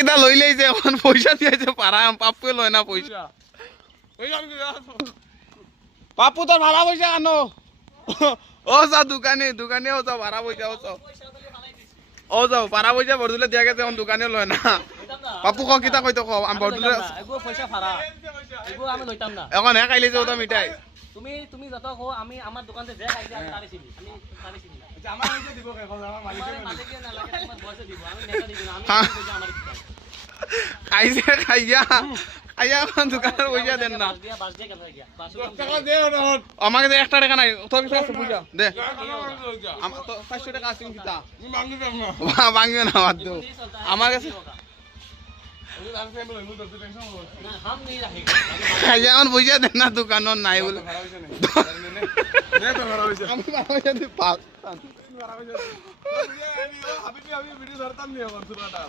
কিতা লইলেই যে এখন পয়সা দিয়েছে পারা পাপ্পু লয় না পয়সা পাপ্পু তোর ভাড়া পয়সা আনো ও যাও দোকানে দোকানে ও যাও ভাড়া পয়সা ও যাও ভাড়া পয়সা বরদুলে দিয়া গেছে এখন দোকানে লয় না পাপ্পু ক কিতা কইতো ক আমি বরদুলে এখন হে খাইলে যাও তো মিঠাই তুমি তুমি যত কো আমি আমার দোকানতে যে খাইছি আমি তারে চিনি আমি চিনি আমার পয়সা দিব কে আমার মালিকে না লাগে তোমার পয়সা দিব আমি নেতা দিব না আমি পয়সা আমার দিতে খাইছে খাইয়া খাইয়া এখন দোকানের পয়সা দেন না বাস দিয়া কেন গিয়া বাস টাকা দে না আমাকে যে 1 টাকা নাই তোর কাছে আছে পয়সা দে আমার তো 500 টাকা আছে কিতা আমি মাঙ্গি দেব না ভাঙিও না বাদ দাও আমার কাছে আমি আর ফ্যামিলি লই তো টেনশন হলো না হাম नहीं रहेगा খাইয়া এখন পয়সা দেন না দোকানত নাই বলে ভাড়া পয়সা নেই নে তো ভাড়া পয়সা আমি ভাড়া পয়সা দিই পাল ভাড়া পয়সা আমি ভিডিও ধরতাম নি আমার পুরোটা